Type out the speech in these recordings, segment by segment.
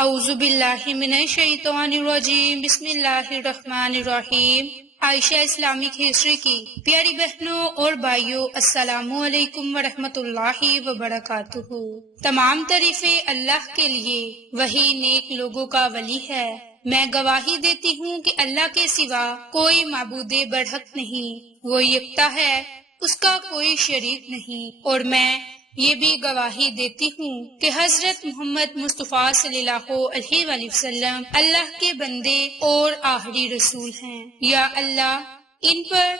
اعوذ باللہ من الشیطان الرجیم، بسم اللہ الرحمن الرحیم۔ عائشہ اسلامک ہسٹری کی پیاری بہنوں اور بھائیوں، السلام علیکم ورحمۃ اللہ وبرکاتہ۔ تمام تعریفیں اللہ کے لیے، وہی نیک لوگوں کا ولی ہے۔ میں گواہی دیتی ہوں کہ اللہ کے سوا کوئی معبود برحق نہیں، وہ یکتا ہے، اس کا کوئی شریک نہیں، اور میں یہ بھی گواہی دیتی ہوں کہ حضرت محمد مصطفیٰ صلی اللہ علیہ وآلہ وسلم اللہ کے بندے اور آخری رسول ہیں۔ یا اللہ ان پر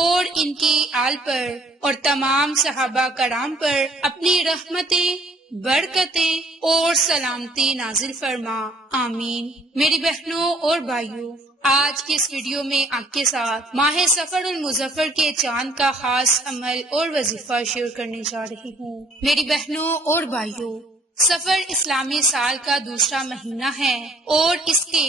اور ان کی آل پر اور تمام صحابہ کرام پر اپنی رحمتیں، برکتیں اور سلامتی نازل فرما، آمین۔ میری بہنوں اور بھائیوں، آج کی اس ویڈیو میں آپ کے ساتھ ماہ سفر المظفر کے چاند کا خاص عمل اور وظیفہ شیئر کرنے جا رہی ہوں۔ میری بہنوں اور بھائیوں، سفر اسلامی سال کا دوسرا مہینہ ہے اور اس کے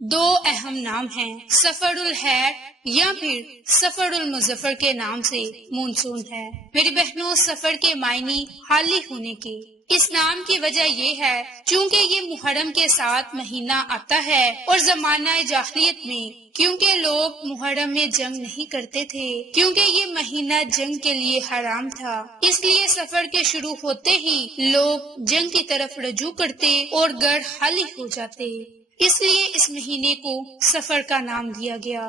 دو اہم نام ہیں، سفر الخیر یا پھر سفر المظفر کے نام سے مونسون ہے۔ میری بہنوں، سفر کے معنی حالی ہونے کے۔ اس نام کی وجہ یہ ہے چونکہ یہ محرم کے ساتھ مہینہ آتا ہے اور زمانہ جاہلیت میں کیونکہ لوگ محرم میں جنگ نہیں کرتے تھے، کیونکہ یہ مہینہ جنگ کے لیے حرام تھا، اس لیے سفر کے شروع ہوتے ہی لوگ جنگ کی طرف رجوع کرتے اور گڑ خالی ہو جاتے، اس لیے اس مہینے کو سفر کا نام دیا گیا۔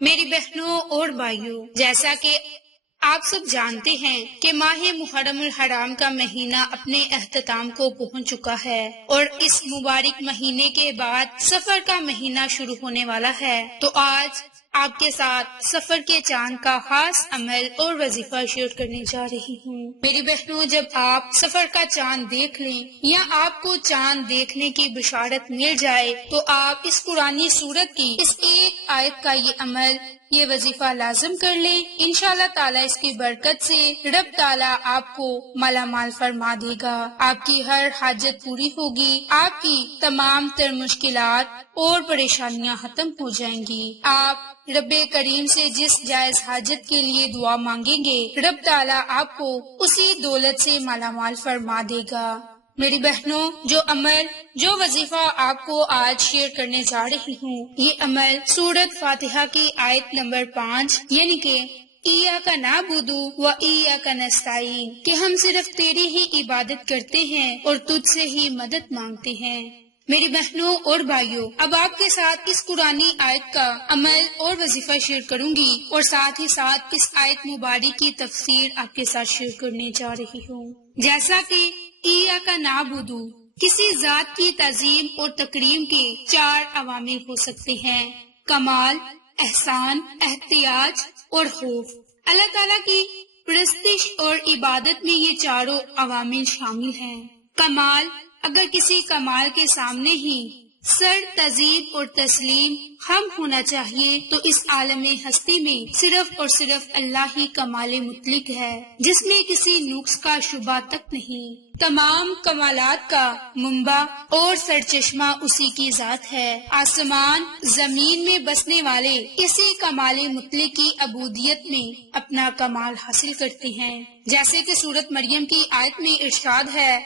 میری بہنوں اور بھائیوں، جیسا کہ آپ سب جانتے ہیں کہ ماہ محرم الحرام کا مہینہ اپنے اختتام کو پہنچ چکا ہے اور اس مبارک مہینے کے بعد سفر کا مہینہ شروع ہونے والا ہے۔ تو آج آپ کے ساتھ سفر کے چاند کا خاص عمل اور وظیفہ شیئر کرنے جا رہی ہوں۔ میری بہنوں، جب آپ سفر کا چاند دیکھ لیں یا آپ کو چاند دیکھنے کی بشارت مل جائے تو آپ اس قرآنی سورت کی اس ایک آیت کا یہ عمل، یہ وظیفہ لازم کر لیں۔ انشاءاللہ تعالیٰ اس کی برکت سے رب تعالیٰ آپ کو مالا مال فرما دے گا، آپ کی ہر حاجت پوری ہوگی، آپ کی تمام تر مشکلات اور پریشانیاں ختم ہو جائیں گی۔ آپ رب کریم سے جس جائز حاجت کے لیے دعا مانگیں گے، رب تعالیٰ آپ کو اسی دولت سے مالا مال فرما دے گا۔ میری بہنوں، جو عمل، جو وظیفہ آپ کو آج شیئر کرنے جا رہی ہوں، یہ عمل سورۃ فاتحہ کی آیت نمبر 5 یعنی کہ ایاک نعبد و ایاک نستعین کہ ہم صرف تیری ہی عبادت کرتے ہیں اور تجھ سے ہی مدد مانگتے ہیں۔ میری بہنوں اور بھائیوں، اب آپ کے ساتھ اس قرآنی آیت کا عمل اور وظیفہ شیئر کروں گی اور ساتھ ہی ساتھ اس آیت مبارک کی تفسیر آپ کے ساتھ شیئر کرنے جا رہی ہوں۔ جیسا کہ ایاک نعبد، کسی ذات کی تعظیم اور تکریم کے 4 عوامل ہو سکتے ہیں: کمال، احسان، احتیاج اور خوف۔ اللہ تعالیٰ کی پرستش اور عبادت میں یہ چاروں عوامل شامل ہیں۔ کمال، اگر کسی کمال کے سامنے ہی سر تعظیم اور تسلیم خم ہونا چاہیے تو اس عالم ہستی میں صرف اور صرف اللہ ہی کمال مطلق ہے، جس میں کسی نقص کا شبہ تک نہیں۔ تمام کمالات کا منبع اور سرچشمہ اسی کی ذات ہے۔ آسمان زمین میں بسنے والے اسی کمال مطلق کی عبودیت میں اپنا کمال حاصل کرتے ہیں، جیسے کہ سورۃ مریم کی آیت میں ارشاد ہے،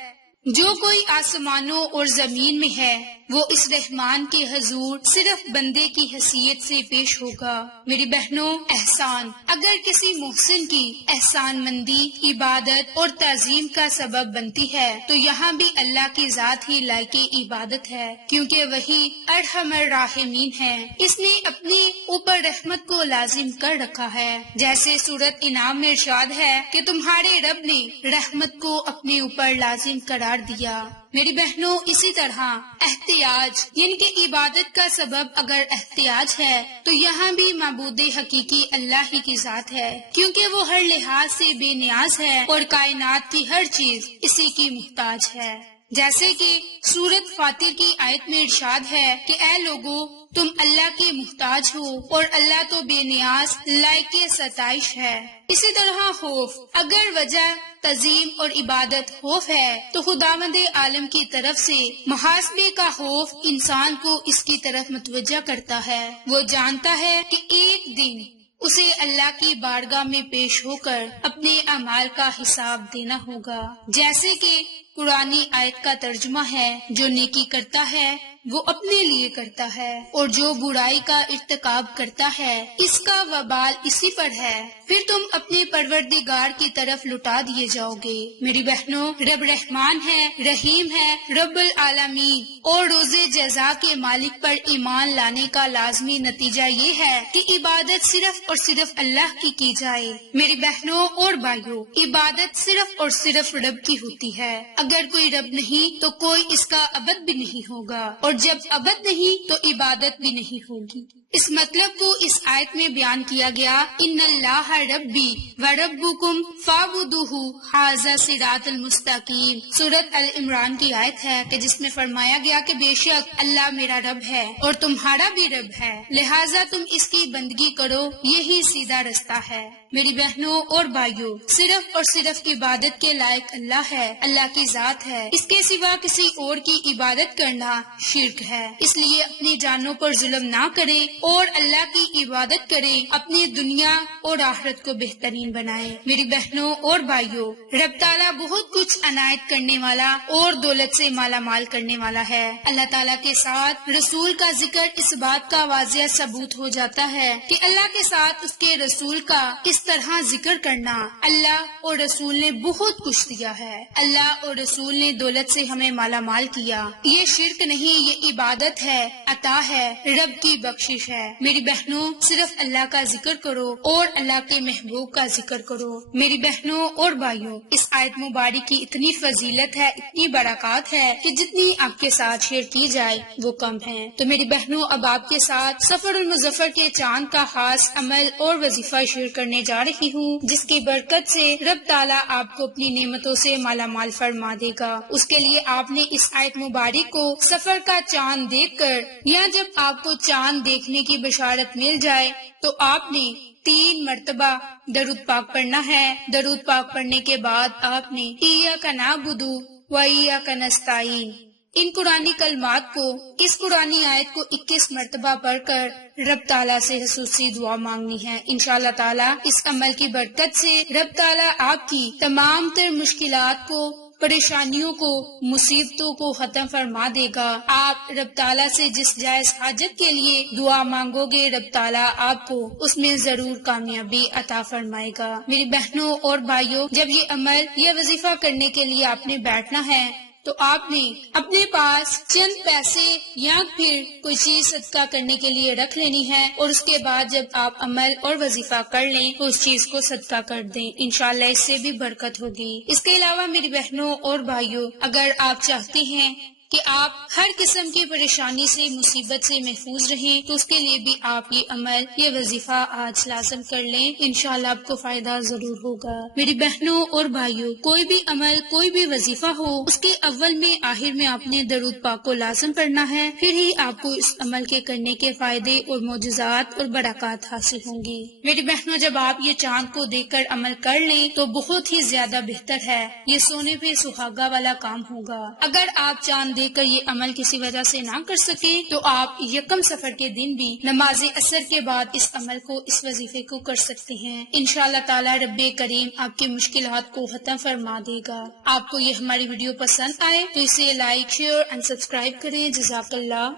جو کوئی آسمانوں اور زمین میں ہے وہ اس رحمان کے حضور صرف بندے کی حیثیت سے پیش ہوگا۔ میری بہنوں، احسان، اگر کسی محسن کی احسان مندی عبادت اور تعظیم کا سبب بنتی ہے تو یہاں بھی اللہ کی ذات ہی لائق عبادت ہے، کیونکہ وہی ارحم الراحمین ہے، اس نے اپنے اوپر رحمت کو لازم کر رکھا ہے، جیسے سورۃ انعام میں ارشاد ہے کہ تمہارے رب نے رحمت کو اپنے اوپر لازم قرار دیا۔ میری بہنوں، اسی طرح احتیاج یعنی کہ عبادت کا سبب اگر احتیاج ہے تو یہاں بھی معبود حقیقی اللہ ہی کی ذات ہے، کیونکہ وہ ہر لحاظ سے بے نیاز ہے اور کائنات کی ہر چیز اسی کی محتاج ہے، جیسے کہ سورۃ فاطر کی آیت میں ارشاد ہے کہ اے لوگو، تم اللہ کے محتاج ہو اور اللہ تو بے نیاز لائق ستائش ہے۔ اسی طرح خوف، اگر وجہ تعظیم اور عبادت خوف ہے تو خداوند عالم کی طرف سے محاسبے کا خوف انسان کو اس کی طرف متوجہ کرتا ہے۔ وہ جانتا ہے کہ ایک دن اسے اللہ کی بارگاہ میں پیش ہو کر اپنے اعمال کا حساب دینا ہوگا، جیسے کہ قرآنی آیت کا ترجمہ ہے، جو نیکی کرتا ہے وہ اپنے لیے کرتا ہے اور جو برائی کا ارتکاب کرتا ہے اس کا وبال اسی پر ہے، پھر تم اپنے پروردگار کی طرف لٹا دیے جاؤ گے۔ میری بہنوں، رب رحمان ہے، رحیم ہے، رب العالمین اور روز جزا کے مالک پر ایمان لانے کا لازمی نتیجہ یہ ہے کہ عبادت صرف اور صرف اللہ کی جائے۔ میری بہنوں اور بھائیوں، عبادت صرف اور صرف رب کی ہوتی ہے۔ اگر کوئی رب نہیں تو کوئی اس کا عبد بھی نہیں ہوگا، اور جب عبد نہیں تو عبادت بھی نہیں ہوگی۔ اس مطلب کو اس آیت میں بیان کیا گیا، ان اللہ ربی و ربکم فاعبدوہ ھذا صراط المستقیم۔ سورۃ العمران کی آیت ہے کہ جس میں فرمایا گیا کہ بے شک اللہ میرا رب ہے اور تمہارا بھی رب ہے، لہٰذا تم اس کی بندگی کرو، یہی سیدھا رستہ ہے۔ میری بہنوں اور بھائیوں، صرف اور صرف عبادت کے لائق اللہ ہے، اللہ کی ذات ہے، اس کے سوا کسی اور کی عبادت کرنا شرک ہے۔ اس لیے اپنی جانوں پر ظلم نہ کریں اور اللہ کی عبادت کریں، اپنی دنیا اور آخرت کو بہترین بنائیں۔ میری بہنوں اور بھائیوں، رب تعالیٰ بہت کچھ عنایت کرنے والا اور دولت سے مالا مال کرنے والا ہے۔ اللہ تعالیٰ کے ساتھ رسول کا ذکر اس بات کا واضح ثبوت ہو جاتا ہے کہ اللہ کے ساتھ اس کے رسول کا اس طرح ذکر کرنا، اللہ اور رسول نے بہت کچھ دیا ہے، اللہ اور رسول نے دولت سے ہمیں مالا مال کیا، یہ شرک نہیں، یہ عبادت ہے، عطا ہے، رب کی بخشش ہے۔ میری بہنوں، صرف اللہ کا ذکر کرو اور اللہ کے محبوب کا ذکر کرو۔ میری بہنوں اور بھائیوں، اس آیت مبارک کی اتنی فضیلت ہے، اتنی برکات ہے کہ جتنی آپ کے ساتھ شیئر کی جائے وہ کم ہے۔ تو میری بہنوں، اب آپ کے ساتھ سفر المظفر کے چاند کا خاص عمل اور وظیفہ شیئر کرنے جا رہی ہوں، جس کی برکت سے رب تعالیٰ آپ کو اپنی نعمتوں سے مالا مال فرما دے گا۔ اس کے لیے آپ نے اس آیت مبارک کو سفر کا چاند دیکھ کر، یا جب آپ کو چاند دیکھنے کی بشارت مل جائے تو آپ نے 3 مرتبہ درود پاک پڑھنا ہے۔ درود پاک پڑھنے کے بعد آپ نے ایاک نعبد و ایاک نستعین ان قرآنی کلمات کو، اس قرآنی آیت کو 21 مرتبہ پڑھ کر رب تعالیٰ سے خصوصی دعا مانگنی ہے۔ انشاءاللہ تعالیٰ اس عمل کی برکت سے رب تعالیٰ آپ کی تمام تر مشکلات کو، پریشانیوں کو، مصیبتوں کو ختم فرما دے گا۔ آپ رب تعالیٰ سے جس جائز حاجت کے لیے دعا مانگو گے، رب تعالیٰ آپ کو اس میں ضرور کامیابی عطا فرمائے گا۔ میری بہنوں اور بھائیوں، جب یہ عمل، یہ وظیفہ کرنے کے لیے آپ نے بیٹھنا ہے تو آپ نے اپنے پاس چند پیسے یا پھر کوئی چیز صدقہ کرنے کے لیے رکھ لینی ہے، اور اس کے بعد جب آپ عمل اور وظیفہ کر لیں تو اس چیز کو صدقہ کر دیں، انشاءاللہ اس سے بھی برکت ہوگی۔ اس کے علاوہ میری بہنوں اور بھائیوں، اگر آپ چاہتے ہیں کہ آپ ہر قسم کی پریشانی سے، مصیبت سے محفوظ رہیں، تو اس کے لیے بھی آپ یہ عمل، یہ وظیفہ آج لازم کر لیں، انشاءاللہ آپ کو فائدہ ضرور ہوگا۔ میری بہنوں اور بھائیوں، کوئی بھی عمل، کوئی بھی وظیفہ ہو، اس کے اول میں، آخر میں آپ نے درود پاک کو لازم پڑھنا ہے، پھر ہی آپ کو اس عمل کے کرنے کے فائدے اور معجزات اور برکات حاصل ہوں گی۔ میری بہنوں، جب آپ یہ چاند کو دیکھ کر عمل کر لیں تو بہت ہی زیادہ بہتر ہے، یہ سونے پہ سہاگا والا کام ہوگا۔ اگر آپ چاند دیکھ کر یہ عمل کسی وجہ سے نہ کر سکیں تو آپ یکم سفر کے دن بھی نماز عصر کے بعد اس عمل کو، اس وظیفے کو کر سکتے ہیں۔ انشاءاللہ تعالی رب کریم آپ کی مشکلات کو ختم فرما دے گا۔ آپ کو یہ ہماری ویڈیو پسند آئے تو اسے لائک، شیئر اور سبسکرائب کریں۔ جزاک اللہ۔